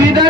vida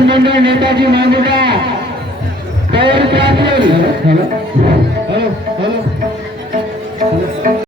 जे मंडळ नेताजी मांडुरा तयारी हॅलो हॅलो हॅलो.